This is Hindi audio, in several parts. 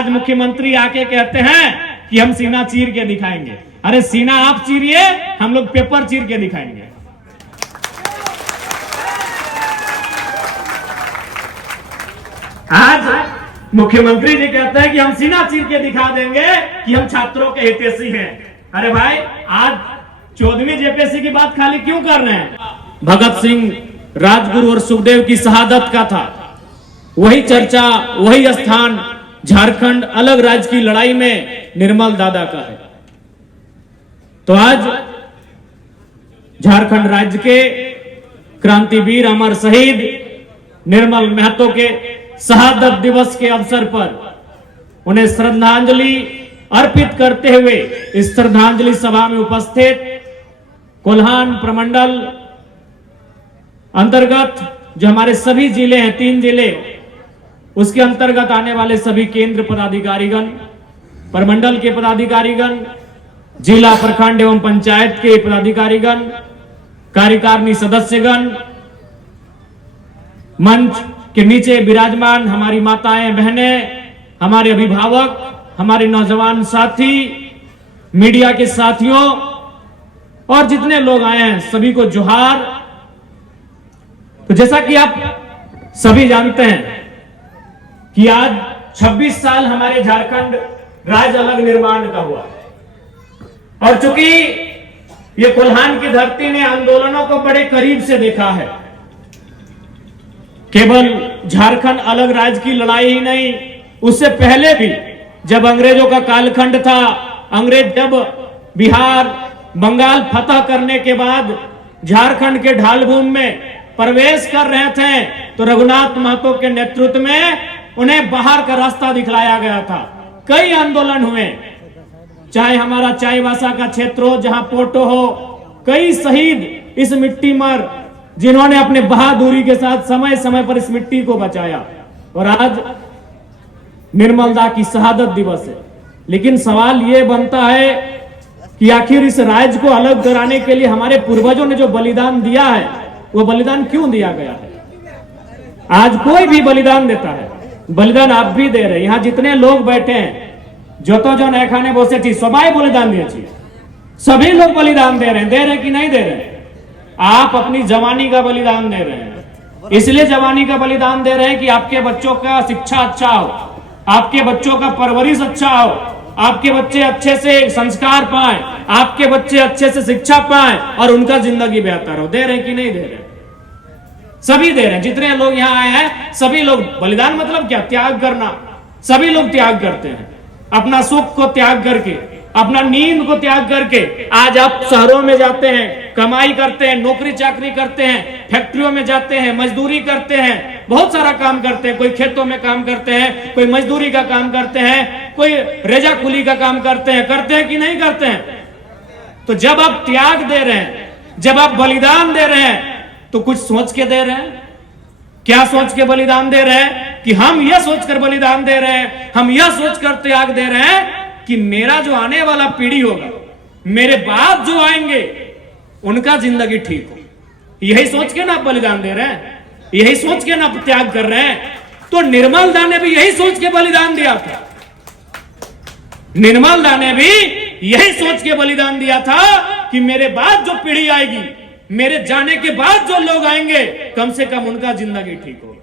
आज मुख्यमंत्री आके कहते हैं कि हम सीना चीर के दिखाएंगे। अरे सीना आप चीरिए, हम लोग पेपर चीर के दिखाएंगे। आज मुख्यमंत्री जी कहते हैं कि हम सीना चीर के दिखा देंगे कि हम छात्रों के हितैषी हैं। अरे भाई, आज 14वीं जेपीएससी की बात खाली क्यों कर रहे हैं? भगत सिंह, राजगुरु और सुखदेव की शहादत का था वही चर्चा, वही स्थान झारखंड अलग राज्य की लड़ाई में निर्मल दादा का है। तो आज झारखंड राज्य के क्रांतिवीर अमर शहीद निर्मल महतो के शहादत दिवस के अवसर पर उन्हें श्रद्धांजलि अर्पित करते हुए इस श्रद्धांजलि सभा में उपस्थित कोल्हान प्रमंडल अंतर्गत जो हमारे सभी जिले हैं, 3 जिले, उसके अंतर्गत आने वाले सभी केंद्र पदाधिकारीगण, प्रमंडल के पदाधिकारीगण, जिला प्रखंड एवं पंचायत के पदाधिकारीगण, कार्यकारिणी सदस्यगण, मंच के नीचे विराजमान हमारी माताएं, बहनें, हमारे अभिभावक, हमारे नौजवान साथी, मीडिया के साथियों और जितने लोग आए हैं सभी को जोहार। तो जैसा कि आप सभी जानते हैं कि आज 26 साल हमारे झारखंड राज्य अलग निर्माण का हुआ और चूंकि ये कोल्हान की धरती ने आंदोलनों को बड़े करीब से देखा है, केवल झारखंड अलग राज्य की लड़ाई ही नहीं, उससे पहले भी जब अंग्रेजों का कालखंड था, अंग्रेज जब बिहार बंगाल फतह करने के बाद झारखंड के ढालभूमि में प्रवेश कर रहे थे तो रघुनाथ महतो के नेतृत्व में उन्हें बाहर का रास्ता दिखलाया गया था। कई आंदोलन हुए, चाहे हमारा चाईबासा का क्षेत्र हो जहां पोटो हो, कई शहीद इस मिट्टी पर जिन्होंने अपने बहादुरी के साथ समय समय पर इस मिट्टी को बचाया। और आज निर्मल दा की शहादत दिवस है, लेकिन सवाल यह बनता है कि आखिर इस राज्य को अलग कराने के लिए हमारे पूर्वजों ने जो बलिदान दिया है वो बलिदान क्यों दिया गया है? आज कोई भी बलिदान देता है, बलिदान आप भी दे रहे हैं। यहां जितने लोग बैठे हैं, जो एखाने बसे थी सबाई बलिदान दिए थी, सभी लोग बलिदान दे रहे हैं कि नहीं दे रहे हैं? आप अपनी जवानी का बलिदान दे रहे हैं। इसलिए जवानी का बलिदान दे रहे हैं कि आपके बच्चों का शिक्षा अच्छा हो, आपके बच्चों का परवरिश अच्छा हो, आपके बच्चे अच्छे से संस्कार पाएं, आपके बच्चे अच्छे से शिक्षा पाएं और उनका जिंदगी बेहतर हो। दे रहे हैं कि नहीं दे रहे? सभी दे रहे हैं। जितने लोग यहां आए हैं सभी लोग, बलिदान मतलब क्या? त्याग करना। सभी लोग त्याग करते हैं, अपना सुख को त्याग करके, अपना नींद को त्याग करके। आज आप शहरों में जाते हैं, कमाई करते हैं, नौकरी चाकरी करते हैं, फैक्ट्रियों में जाते हैं, मजदूरी करते हैं, बहुत सारा काम करते हैं। कोई खेतों में काम करते हैं, कोई मजदूरी का काम करते हैं, कोई रेजा कुली का काम करते हैं कि नहीं करते हैं? तो जब आप त्याग दे रहे हैं, जब आप बलिदान दे रहे हैं, तो कुछ सोच के दे रहे हैं। क्या सोच के बलिदान दे रहे हैं? कि हम यह सोचकर बलिदान दे रहे हैं, हम यह सोचकर त्याग दे रहे हैं कि मेरा जो आने वाला पीढ़ी होगा, मेरे बाद जो आएंगे, उनका जिंदगी ठीक हो। यही सोच के ना आप बलिदान दे रहे हैं, यही सोच के ना आप त्याग कर रहे हैं। तो निर्मल दा ने भी यही सोच के बलिदान दिया था। निर्मल दा ने भी यही सोच के बलिदान दिया था कि मेरे बाद जो पीढ़ी आएगी, मेरे जाने के बाद जो लोग आएंगे, कम से कम उनका जिंदगी ठीक हो।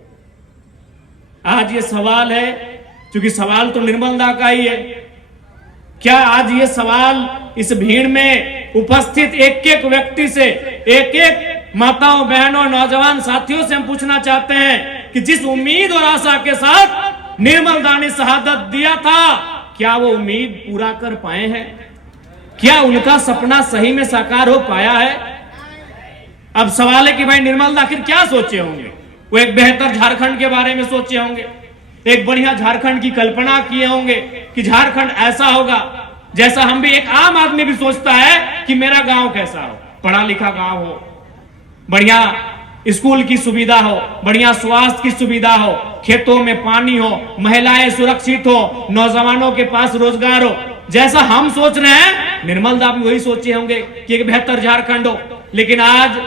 आज ये सवाल है, क्योंकि सवाल तो निर्मल दा का ही है। क्या आज ये सवाल इस भीड़ में उपस्थित एक एक व्यक्ति से, एक एक माताओं, बहनों, नौजवान साथियों से हम पूछना चाहते हैं कि जिस उम्मीद और आशा के साथ निर्मल दा ने शहादत दिया था, क्या वो उम्मीद पूरा कर पाए हैं? क्या उनका सपना सही में साकार हो पाया है? अब सवाल है कि भाई निर्मल दा आखिर क्या सोचे होंगे? वो एक बेहतर झारखंड के बारे में सोचे होंगे, एक बढ़िया झारखंड की कल्पना किए होंगे कि झारखंड ऐसा होगा जैसा हम भी, एक आम आदमी भी सोचता है कि मेरा गांव कैसा हो, पढ़ा लिखा गांव हो, बढ़िया स्कूल की सुविधा हो, बढ़िया स्वास्थ्य की सुविधा हो, खेतों में पानी हो, महिलाएं सुरक्षित हो, नौजवानों के पास रोजगार हो। जैसा हम सोच रहे हैं, निर्मल दा भी वही सोचे होंगे कि एक बेहतर झारखंड हो। लेकिन आज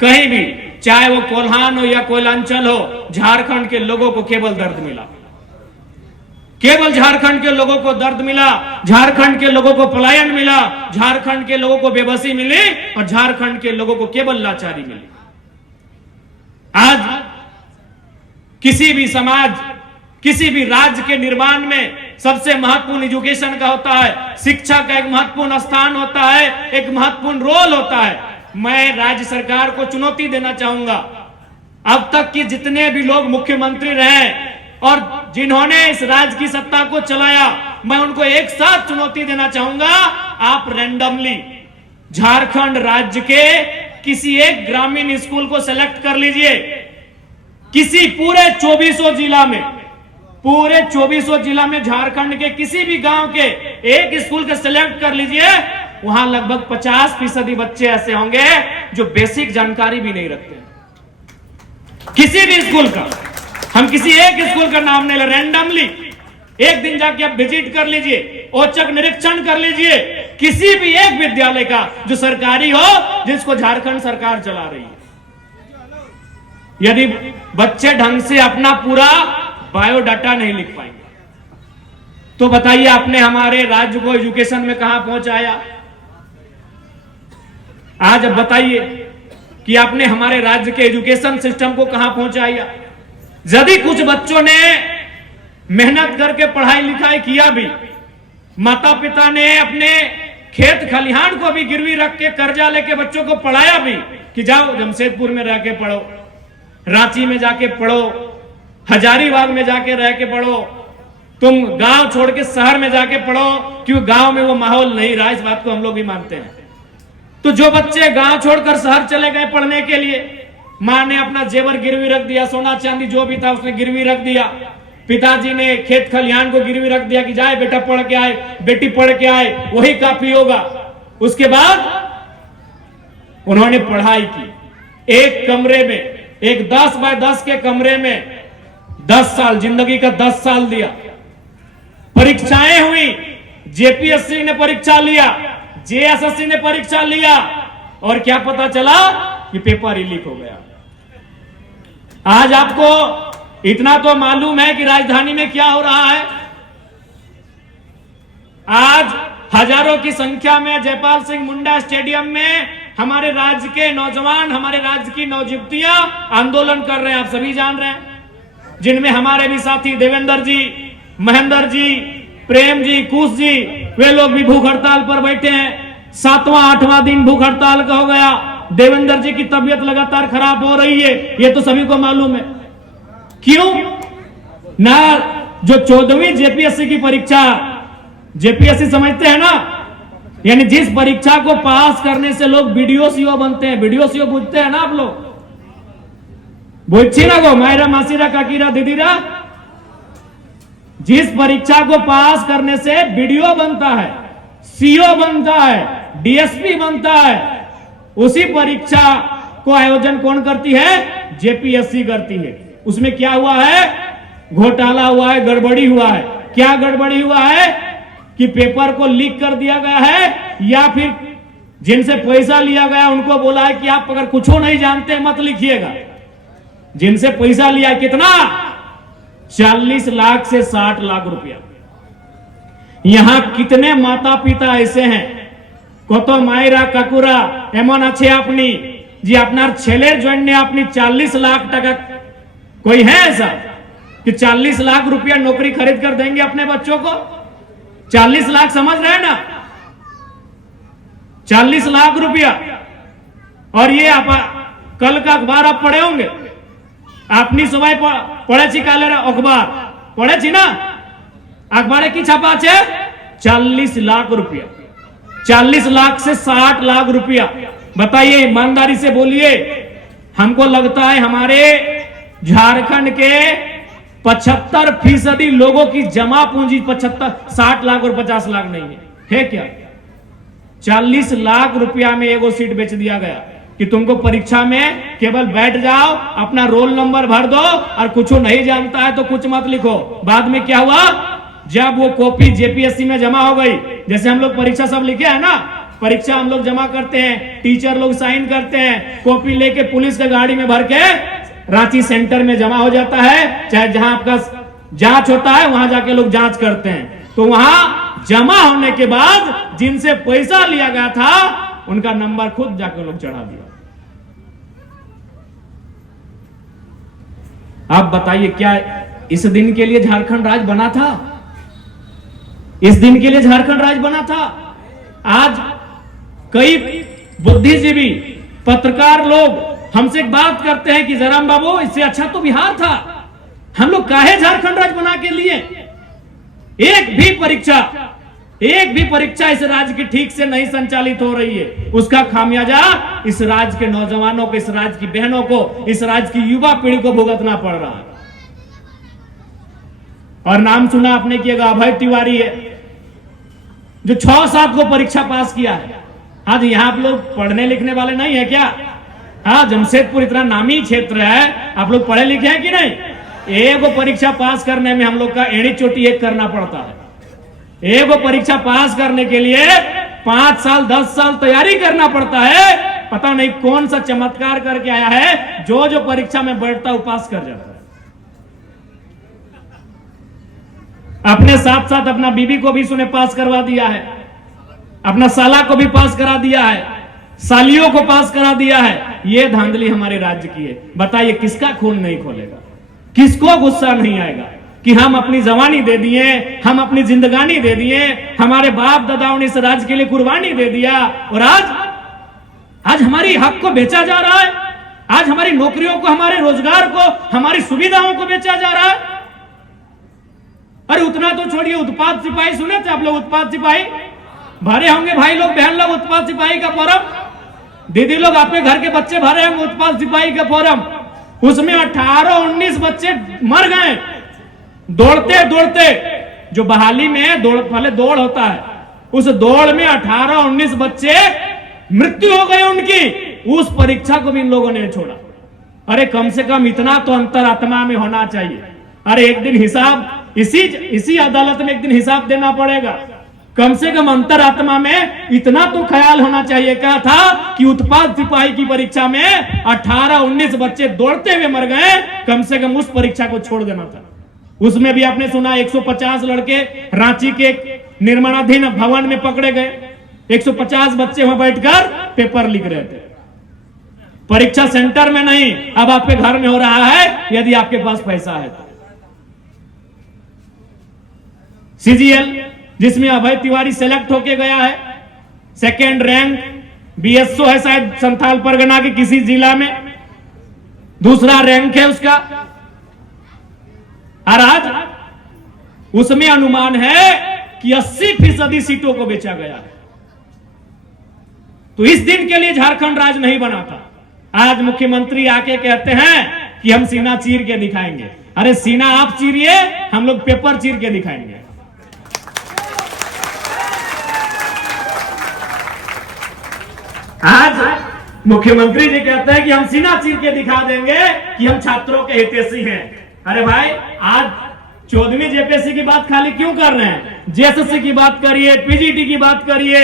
कहीं भी, चाहे वो कोल्हान हो या कोयलांचल हो, झारखंड के लोगों को केवल दर्द मिला। केवल झारखंड के लोगों को दर्द मिला, झारखंड के लोगों को पलायन मिला, झारखंड के लोगों को बेबसी मिली और झारखंड के लोगों को केवल लाचारी मिली। आज किसी भी समाज, किसी भी राज्य के निर्माण में सबसे महत्वपूर्ण एजुकेशन का होता है, शिक्षा का एक महत्वपूर्ण स्थान होता है, एक महत्वपूर्ण रोल होता है। मैं राज्य सरकार को चुनौती देना चाहूंगा, अब तक के जितने भी लोग मुख्यमंत्री रहे और जिन्होंने इस राज्य की सत्ता को चलाया, मैं उनको एक साथ चुनौती देना चाहूंगा, आप रैंडमली झारखंड राज्य के किसी एक ग्रामीण स्कूल को सेलेक्ट कर लीजिए, किसी पूरे 2400 जिला में, पूरे 2400 जिला में झारखंड के किसी भी गांव के एक स्कूल के सिलेक्ट कर लीजिए, वहां लगभग 50% बच्चे ऐसे होंगे जो बेसिक जानकारी भी नहीं रखते। किसी भी स्कूल का, हम किसी एक स्कूल का नाम नहीं ले, रैंडमली एक दिन जाके आप विजिट कर लीजिए, औचक निरीक्षण कर लीजिए, किसी भी एक विद्यालय का जो सरकारी हो, जिसको झारखंड सरकार चला रही है। यदि बच्चे ढंग से अपना पूरा बायोडाटा नहीं लिख पाएंगे तो बताइए आपने हमारे राज्य को एजुकेशन में कहां पहुंचाया? आज अब बताइए कि आपने हमारे राज्य के एजुकेशन सिस्टम को कहां पहुंचाया? यदि कुछ बच्चों ने मेहनत करके पढ़ाई लिखाई किया भी, माता पिता ने अपने खेत खलिहान को भी गिरवी रख के कर्जा लेके बच्चों को पढ़ाया भी कि जाओ जमशेदपुर में रह के पढ़ो, रांची में जाके पढ़ो, हजारीबाग में जाके रह के पढ़ो, तुम गांव छोड़ के शहर में जाके पढ़ो, क्योंकि गांव में वो माहौल नहीं रहा। इस बात को हम लोग भी मानते हैं। तो जो बच्चे गांव छोड़कर शहर चले गए पढ़ने के लिए, मां ने अपना जेवर गिरवी रख दिया, सोना चांदी जो भी था उसने गिरवी रख दिया, पिताजी ने खेत खलिहान को गिरवी रख दिया कि जाए बेटा पढ़ के आए, बेटी पढ़ के आए, वही काफी होगा। उसके बाद उन्होंने पढ़ाई की, एक कमरे में, एक 10 बाय 10 के कमरे में 10 साल, जिंदगी का 10 साल दिया। परीक्षाएं हुई, जेपीएससी ने परीक्षा लिया, जेएसएससी ने परीक्षा लिया, और क्या पता चला कि पेपर ही लीक हो गया। आज आपको इतना तो मालूम है कि राजधानी में क्या हो रहा है। आज हजारों की संख्या में जयपाल सिंह मुंडा स्टेडियम में हमारे राज्य के नौजवान, हमारे राज्य की नौजुवतियां आंदोलन कर रहे हैं, आप सभी जान रहे हैं, जिनमें हमारे भी साथी देवेंद्र जी, महेंद्र जी, प्रेम जी, कुश जी, वे लोग भी भूख हड़ताल पर बैठे हैं। 7वां 8वां दिन भूख हड़ताल का हो गया। देवेंद्र जी की तबीयत लगातार खराब हो रही है, ये तो सभी को मालूम है। क्यों ना? जो 14वीं जेपीएससी की परीक्षा, जेपीएससी समझते हैं ना, यानी जिस परीक्षा को पास करने से लोग वीडियो सीओ बनते हैं, वीडियो सीओ बुझते हैं ना आप लोग, बुझी ना गो मायरा मासीरा काकीरा दीदीरा, जिस परीक्षा को पास करने से वीडियो बनता है, सीओ बनता है, डीएसपी बनता है, उसी परीक्षा को आयोजन कौन करती है? जेपीएससी करती है। उसमें क्या हुआ है? घोटाला हुआ है, गड़बड़ी हुआ है। क्या गड़बड़ी हुआ है? कि पेपर को लीक कर दिया गया है, या फिर जिनसे पैसा लिया गया उनको बोला है कि आप अगर कुछ नहीं जानते मत लिखिएगा। जिनसे पैसा लिया कितना? 40 लाख से 60 लाख रुपया। यहां कितने माता पिता ऐसे हैं, কত মায়েরা কাকুরা এমন আছে আপনি যে আপনার ছেলের জন্য আপনি 40 लाख টাকা, कोई है ऐसा कि 40 लाख रुपया नौकरी खरीद कर देंगे अपने बच्चों को? 40 लाख समझ रहे हैं ना? 40 लाख रुपया। और ये आप कल का अखबार आप पढ़े होंगे, आपनी सुबह पढ़े छी काले अखबार पढ़े छी ना, अखबारे की छापा है 40 लाख रुपया, 40 लाख से 60 लाख रुपया। बताइए, ईमानदारी से बोलिए, हमको लगता है हमारे झारखंड के 75% लोगों की जमा पूंजी 60 लाख और 50 लाख नहीं है क्या? 40 लाख रुपया में एगो सीट बेच दिया गया कि तुमको परीक्षा में केवल बैठ जाओ, अपना रोल नंबर भर दो, और कुछ नहीं जानता है तो कुछ मत लिखो। बाद में क्या हुआ? जब वो कॉपी जेपीएससी में जमा हो गई, जैसे हम लोग परीक्षा सब लिखे है ना, परीक्षा हम लोग जमा करते हैं, टीचर लोग साइन करते हैं, कॉपी लेके पुलिस के गाड़ी में भर के रांची सेंटर में जमा हो जाता है, चाहे जहां आपका जांच होता है, वहां जाके लोग जांच करते हैं, तो वहां जमा होने के बाद जिनसे पैसा लिया गया था उनका नंबर खुद जाके लोग चढ़ा दिया। आप बताइए, क्या इस दिन के लिए झारखंड राज्य बना था? इस दिन के लिए झारखंड राज्य बना था? आज कई बुद्धिजीवी, पत्रकार लोग हमसे एक बात करते हैं कि जराम बाबू, इससे अच्छा तो बिहार था, हम लोग काहे झारखंड राज्य बना के लिए? एक भी परीक्षा इस राज्य की ठीक से नहीं संचालित हो रही है। उसका खामियाजा इस राज्य के नौजवानों को, इस राज्य की बहनों को, इस राज्य की युवा पीढ़ी को भुगतना पड़ रहा है। और नाम सुना आपने कि अभय तिवारी है, जो 6-7 को परीक्षा पास किया है। आज यहां आप लोग पढ़ने लिखने वाले नहीं है क्या? हाँ, जमशेदपुर इतना नामी क्षेत्र है, आप लोग पढ़े लिखे हैं कि नहीं? एक परीक्षा पास करने में हम लोग का एड़ी चोटी एक करना पड़ता है। एक परीक्षा पास करने के लिए 5 साल 10 साल तैयारी करना पड़ता है। पता नहीं कौन सा चमत्कार करके आया है, जो परीक्षा में बैठता है वो पास कर जाता है। अपने साथ साथ अपना बीबी को भी उसने पास करवा दिया है, अपना साला को भी पास करा दिया है, सालियों को पास करा दिया है। ये धांधली हमारे राज्य की है। बताइए किसका खून नहीं खोलेगा, किसको गुस्सा नहीं आएगा कि हम अपनी जवानी दे दिए, हम अपनी जिंदगानी दे दिए, हमारे बाप दादाओं ने इस राज्य के लिए कुर्बानी दे दिया, और आज हमारी हक को बेचा जा रहा है। आज हमारी नौकरियों को, हमारे रोजगार को, हमारी सुविधाओं को बेचा जा रहा है। अरे उतना तो छोड़िए, उत्पाद सिपाही सुने थे आप लोग? उत्पाद सिपाही भरे होंगे भाई लोग, बहन लोग, उत्पाद सिपाही का फॉर्म। दीदी लोग, आपके घर के बच्चे भरे होंगे उत्पाद सिपाही का फॉर्म। उसमें 18-19 बच्चे मर गए दौड़ते दौड़ते। जो बहाली में पहले दौड़ होता है, उस दौड़ में 18-19 बच्चे मृत्यु हो गई उनकी। उस परीक्षा को भी इन लोगों ने छोड़ा। अरे कम से कम इतना तो अंतरात्मा में होना चाहिए। अरे एक दिन हिसाब इसी अदालत में एक दिन हिसाब देना पड़ेगा। कम से कम अंतरात्मा में इतना तो ख्याल होना चाहिए। क्या था कि उत्पाद सिपाही की परीक्षा में 18-19 बच्चे दौड़ते हुए मर गए। कम से कम उस परीक्षा को छोड़ देना था। उसमें भी आपने सुना 150 लड़के रांची के निर्माणाधीन भवन में पकड़े गए। 150 बच्चे वहां बैठकर पेपर लिख रहे थे। परीक्षा सेंटर में नहीं, अब आपके घर में हो रहा है, यदि आपके पास पैसा है तो। सीजीएल जिसमें अभय तिवारी सेलेक्ट होके गया है, 2nd रैंक, बीएसओ है शायद संथाल परगना के किसी जिला में, 2रा रैंक है उसका। और आज उसमें अनुमान है कि 80% सीटों को बेचा गया है। तो इस दिन के लिए झारखंड राज्य नहीं बना था। आज मुख्यमंत्री आके कहते हैं कि हम सीना चीर के दिखाएंगे। अरे सीना आप चीरिए, हम लोग पेपर चीर के दिखाएंगे। आज मुख्यमंत्री जी कहते हैं कि हम सीना चीर के दिखा देंगे कि हम छात्रों के हितैषी हैं। अरे भाई, आज 14वीं जेपीएससी की बात खाली क्यों कर रहे हैं? जेएसएससी की बात करिए, पीजीटी की बात करिए,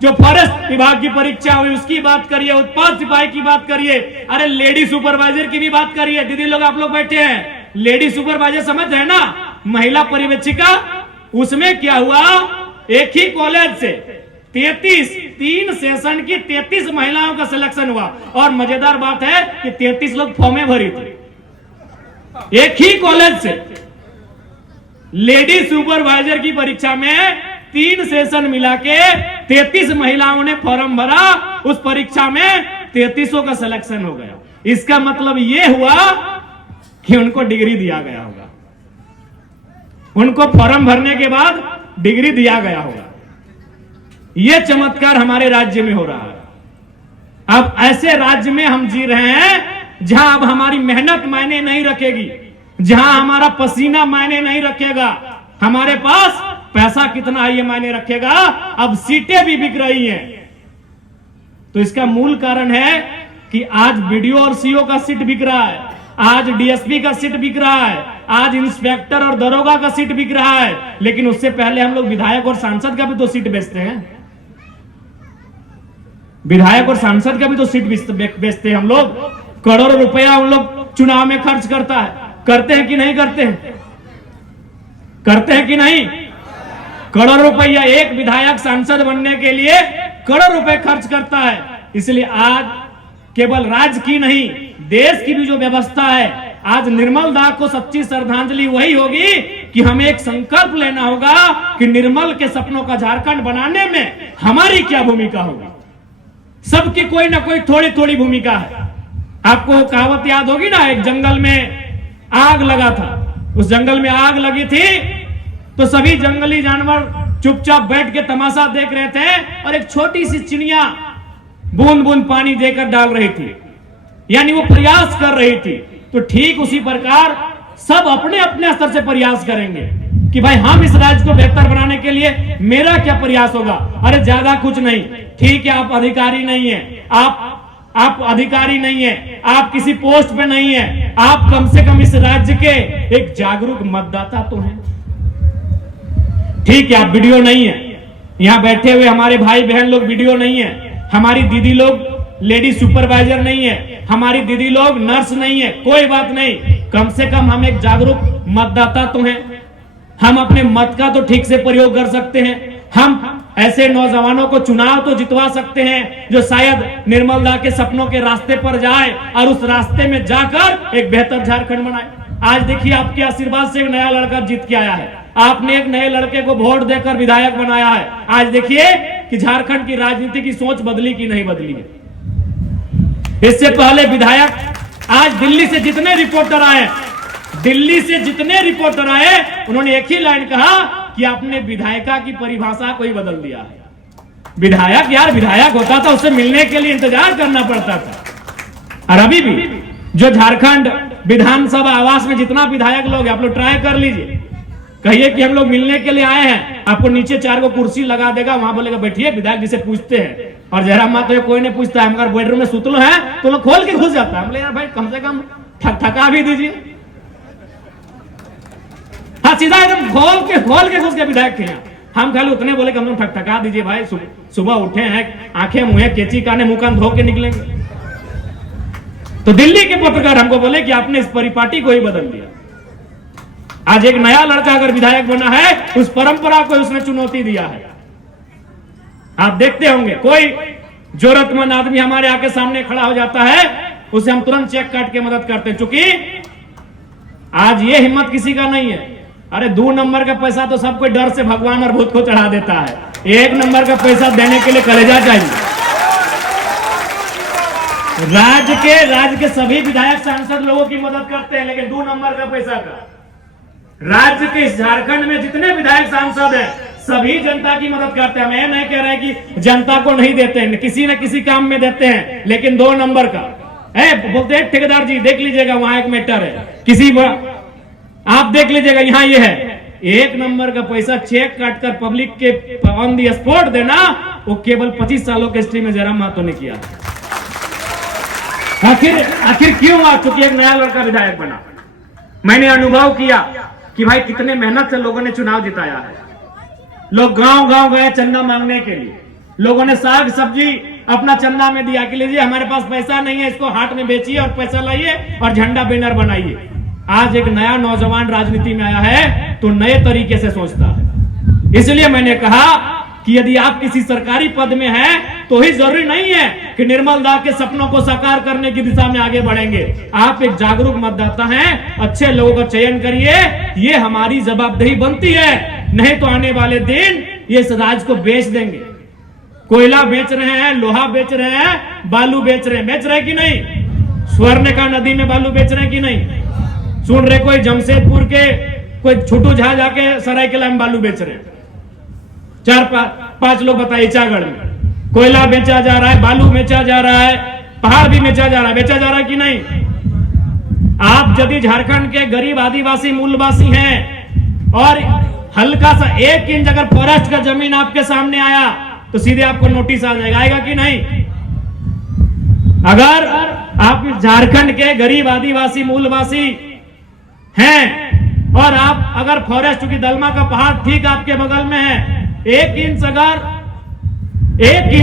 जो फॉरेस्ट विभाग की परीक्षा हुई उसकी बात करिए, उत्पाद सिपाही की बात करिए, अरे लेडी सुपरवाइजर की भी बात करिए। दीदी लोग आप लोग बैठे हैं, लेडी सुपरवाइजर समझ रहे हैं ना, महिला पर्यवेक्षिका। उसमें क्या हुआ, एक ही कॉलेज से 3 सेशन की 33 महिलाओं का सिलेक्शन हुआ। और मजेदार बात है कि 33 लोग फॉर्में भरी थी। एक ही कॉलेज से लेडी सुपरवाइजर की परीक्षा में 3 सेशन मिला के 33 महिलाओं ने फॉर्म भरा। उस परीक्षा में 33 का सिलेक्शन हो गया। इसका मतलब यह हुआ कि उनको डिग्री दिया गया होगा, उनको फॉर्म भरने के बाद डिग्री दिया गया होगा। यह चमत्कार हमारे राज्य में हो रहा है। अब ऐसे राज्य में हम जी रहे हैं जहां अब हमारी मेहनत मायने नहीं रखेगी, जहां हमारा पसीना मायने नहीं रखेगा, हमारे पास पैसा कितना है ये मायने रखेगा। अब सीटें भी बिक रही हैं। तो इसका मूल कारण है कि आज बीडीओ और सीओ का सीट बिक रहा है, आज डीएसपी का सीट बिक रहा है, आज इंस्पेक्टर और दरोगा का सीट बिक रहा है। लेकिन उससे पहले हम लोग विधायक और सांसद का भी तो सीट बेचते हैं। विधायक और सांसद का भी तो सीट बेचते हैं हम लोग। करोड़ों रुपया उन लोग चुनाव में खर्च करते हैं कि नहीं करते हैं? करते हैं कि नहीं? करोड़ रुपया एक विधायक सांसद बनने के लिए करोड़ रुपए खर्च करता है। इसलिए आज केवल राज्य की नहीं, देश की भी जो व्यवस्था है, आज निर्मल दास को सच्ची श्रद्धांजलि वही होगी कि हमें एक संकल्प लेना होगा कि निर्मल के सपनों का झारखंड बनाने में हमारी क्या भूमिका होगी। सबकी कोई ना कोई थोड़ी थोड़ी भूमिका है। आपको कहावत याद होगी ना, एक जंगल में आग लगा था, उस जंगल में आग लगी थी तो सभी जंगली जानवर चुपचाप बैठ के तमाशा देख रहे थे और एक छोटी सी चिड़िया बूंद बूंद पानी देकर डाल रही थी, यानी वो प्रयास कर रही थी। तो ठीक उसी प्रकार सब अपने अपने स्तर से प्रयास करेंगे कि भाई हम इस राज्य को बेहतर बनाने के लिए मेरा क्या प्रयास होगा। अरे ज्यादा कुछ नहीं, ठीक है आप अधिकारी नहीं है, आप अधिकारी नहीं है, आप किसी पोस्ट पे नहीं है, आप कम से कम इस राज्य के एक जागरूक मतदाता तो हैं। ठीक है आप वीडियो नहीं है, यहां बैठे हुए हमारे भाई बहन लोग वीडियो नहीं है, हमारी दीदी लोग लेडी सुपरवाइजर नहीं है, हमारी दीदी लोग नर्स नहीं है, कोई बात नहीं, कम से कम हम एक जागरूक मतदाता तो हैं। हम अपने मत का तो ठीक से प्रयोग कर सकते हैं। हम ऐसे नौजवानों को चुनाव तो जितवा सकते हैं जो शायद निर्मल दा के सपनों के रास्ते पर जाए और उस रास्ते में जाकर एक बेहतर झारखंड बनाए। आज देखिए आपके आशीर्वाद से एक नया लड़का जीत के आया है, आपने एक नए लड़के को वोट देकर विधायक बनाया है। आज देखिए कि झारखंड की राजनीति की सोच बदली कि नहीं बदली है। इससे पहले विधायक आज दिल्ली से जितने रिपोर्टर आए उन्होंने एक ही लाइन कहा कि आपने विधायिका की परिभाषा को ही बदल दिया है। विधायक यार विधायक होता था, उससे मिलने के लिए इंतजार करना पड़ता था। और अभी भी जो झारखंड विधानसभा आवास में जितना विधायक लोग आप लोग ट्राई कर लीजिए, कहिए कि हम लोग मिलने के लिए आए हैं, आपको नीचे 4 को कुर्सी लगा देगा, वहां बोलेगा बैठिए, विधायक जी से पूछते हैं। और जयराम माँ तो कोई नहीं पूछता है, मगर बेडरूम में सुतलो है तो लोग खोल के घुस जाता है। बोले यार भाई कम से कम ठका भी दीजिए। हाँ सीधा एकदम खोल के घुस के विधायक के हम खाली उतने बोले कि हम लोग ठका दीजिए भाई, सुबह उठे हैं, आंखें मुंह केची काने मुंह कान धो के निकलेंगे। तो दिल्ली के पत्रकार हमको बोले कि आपने इस परिपाटी को ही बदल दिया। आज एक नया लड़का अगर विधायक बना है, उस परंपरा को उसने चुनौती दिया है। आप देखते होंगे कोई जरूरतमंद आदमी हमारे आके सामने खड़ा हो जाता है, उसे हम तुरंत चेक काट के मदद करते हैं, क्योंकि आज ये हिम्मत किसी का नहीं है। अरे 2 नंबर का पैसा तो सब कोई डर से भगवान और भूत को चढ़ा देता है, 1 नंबर का पैसा देने के लिए कलेजा चाहिए। राज्य के सभी विधायक सांसद लोगों की मदद करते हैं, लेकिन 2 नंबर का पैसा का राज्य के झारखंड में जितने विधायक सांसद हैं सभी जनता की मदद करते हैं। मैं नहीं कह रहा कि जनता को नहीं देते हैं, किसी न किसी काम में देते हैं, लेकिन 2 नंबर का है। बोलते हैं ठेकेदार जी देख लीजिएगा वहां एक मैटर है, आप देख लीजिएगा यहाँ ये है, 1 नंबर का पैसा चेक काटकर पब्लिक के ऑन दी स्पॉट देना, वो केवल 25 सालों के हिस्ट्री में जयराम महतो ने किया। आखिर क्यों? क्योंकि एक नया लड़का विधायक बना। मैंने अनुभव किया कि भाई कितने मेहनत से लोगों ने चुनाव जिताया है। लोग गांव गए चंदा मांगने के लिए, लोगों ने साग सब्जी अपना चंदा में दिया कि लीजिए हमारे पास पैसा नहीं है, इसको हाट में बेचिए और पैसा लाइए और झंडा बैनर बनाइए। आज एक नया नौजवान राजनीति में आया है तो नए तरीके से सोचता है। इसलिए मैंने कहा कि यदि आप किसी सरकारी पद में हैं तो ही जरूरी नहीं है कि निर्मल दा के सपनों को साकार करने की दिशा में आगे बढ़ेंगे। आप एक जागरूक मतदाता हैं, अच्छे लोगों का चयन करिए, ये हमारी जवाबदेही बनती है। नहीं तो आने वाले दिन ये इस राज्य को बेच देंगे। कोयला बेच रहे हैं, लोहा बेच रहे हैं, बालू बेच रहे कि नहीं? स्वर्णका नदी में बालू बेच रहे हैं कि नहीं? सुन रहे कोई जमशेदपुर के कोई छोटू झा जाके सरायकेला में बालू बेच रहे हैं। 4-5 लोग बताइए, चागढ़ में कोयला बेचा जा रहा है, बालू बेचा जा रहा है, पहाड़ भी बेचा जा रहा है कि नहीं? आप यदि झारखंड के गरीब आदिवासी मूलवासी हैं और हल्का सा 1 इंच अगर फॉरेस्ट का जमीन आपके सामने आया तो सीधे आपको नोटिस आ जाएगा, आएगा कि नहीं? अगर आप झारखंड के गरीब आदिवासी मूलवासी हैं और आप अगर फॉरेस्ट की दलमा का पहाड़ ठीक आपके बगल में है, 1 इंच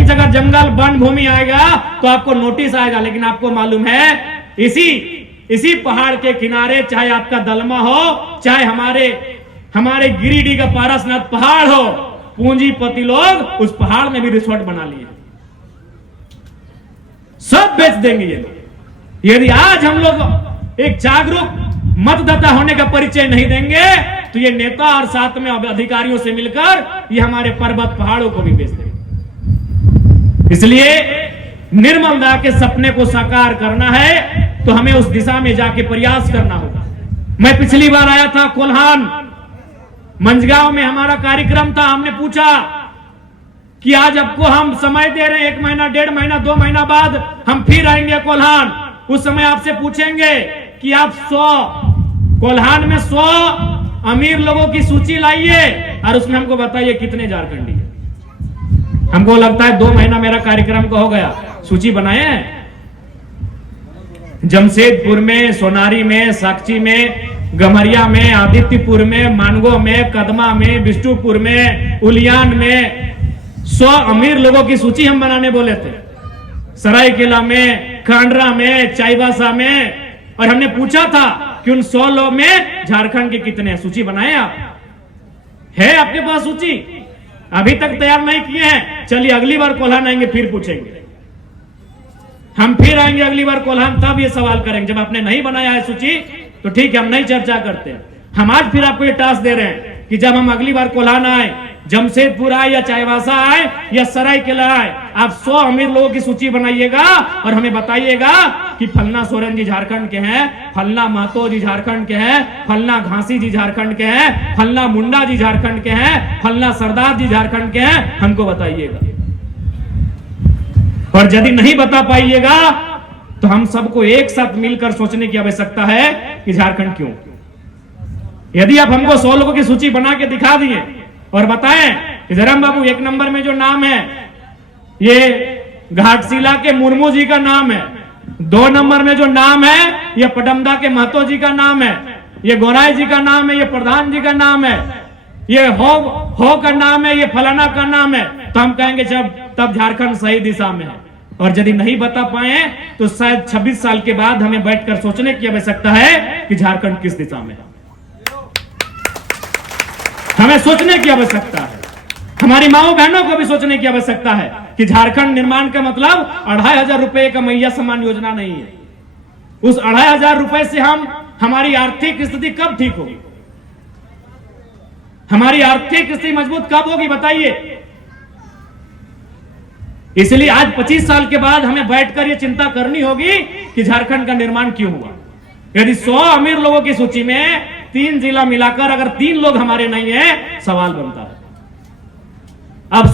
अगर जंगल वन भूमि आएगा तो आपको नोटिस आएगा। लेकिन आपको मालूम है इसी पहाड़ के किनारे चाहे आपका दलमा हो, चाहे हमारे हमारे गिरिडीह का पारसनाथ पहाड़ हो, पूंजीपति लोग उस पहाड़ में भी रिसोर्ट बना लिए, सब बेच देंगे ये लोग। यदि आज हम लोग एक जागरूक मतदाता होने का परिचय नहीं देंगे तो ये नेता और साथ में अधिकारियों से मिलकर ये हमारे पर्वत पहाड़ों को भी बेच देंगे। इसलिए निर्मलदा के सपने को साकार करना है तो हमें उस दिशा में जाके प्रयास करना होगा। मैं पिछली बार आया था कोल्हान, मंझगांव में हमारा कार्यक्रम था। हमने पूछा कि आज आपको हम समय दे रहे हैं, 1 महीना, 1.5 महीना, 2 महीना बाद हम फिर आएंगे कोल्हान। उस समय आपसे पूछेंगे कि आप 100 कोल्हान में 100 अमीर लोगों की सूची लाइए और उसमें हमको बताइए कितने झारखंडी है। हमको लगता है 2 महीना मेरा कार्यक्रम को हो गया, सूची बनाए हैं। जमशेदपुर में, सोनारी में, साक्षी में, गमरिया में, आदित्यपुर में, मानगो में, कदमा में, बिष्टुपुर में, उलियान में 100 अमीर लोगों की सूची हम बनाने बोले थे। सरायकेला में, कांडरा में, चाईबासा में, और हमने पूछा था कि उन 100 लोग में झारखंड के कितने हैं। सूची बनाए आप? है आपके पास सूची? अभी तक तैयार नहीं किए हैं। चलिए अगली बार कोल्हान आएंगे फिर पूछेंगे। हम फिर आएंगे अगली बार कोल्हान, तब ये सवाल करेंगे। जब आपने नहीं बनाया है सूची तो ठीक है, हम नहीं चर्चा करते। हम आज फिर आपको ये टास्क दे रहे हैं कि जब हम अगली बार कोल्हान आए, जमशेदपुर आए या चाईबासा आए या सरायकेला आए, आप 100 अमीर लोगों की सूची बनाइएगा और हमें बताइएगा कि फलना सोरेन जी झारखंड के हैं, फलना महतो जी झारखंड के हैं, फलना घासी जी झारखंड के हैं, फलना मुंडा जी झारखंड के हैं, फलना सरदार जी झारखंड के हैं। हमको बताइएगा। और यदि नहीं बता पाइएगा तो हम सबको एक साथ मिलकर सोचने की आवश्यकता है कि झारखंड क्यों। यदि आप हमको 100 लोगों की सूची बना के दिखा दिए और बताएं कि जयराम बाबू 1 नंबर में जो नाम है ये घाटशिला के मुर्मू जी का नाम है, 2 नंबर में जो नाम है ये पडमदा के महतो जी का नाम है, ये गोराई जी का नाम है, ये प्रधान जी का नाम है, ये हो का नाम है, ये फलाना का नाम है, तो हम कहेंगे जब तब झारखंड सही दिशा में है। और यदि नहीं बता पाए तो शायद 26 साल के बाद हमें बैठकर सोचने की आवश्यकता है कि झारखंड किस दिशा में है। हमें सोचने की आवश्यकता है। हमारी माओ बहनों को भी सोचने की आवश्यकता है कि झारखंड निर्माण का मतलब 2500 रुपए का मैया सम्मान योजना नहीं है। उस 2500 रुपए से हमारी आर्थिक स्थिति कब ठीक होगी? हमारी आर्थिक स्थिति मजबूत कब होगी बताइए। इसलिए आज 25 साल के बाद हमें बैठकर यह चिंता करनी होगी कि झारखंड का निर्माण क्यों हुआ। यदि 100 अमीर लोगों की सूची में 3 जिला मिलाकर अगर 3 लोग हमारे नहीं है, सवाल बनता है। अब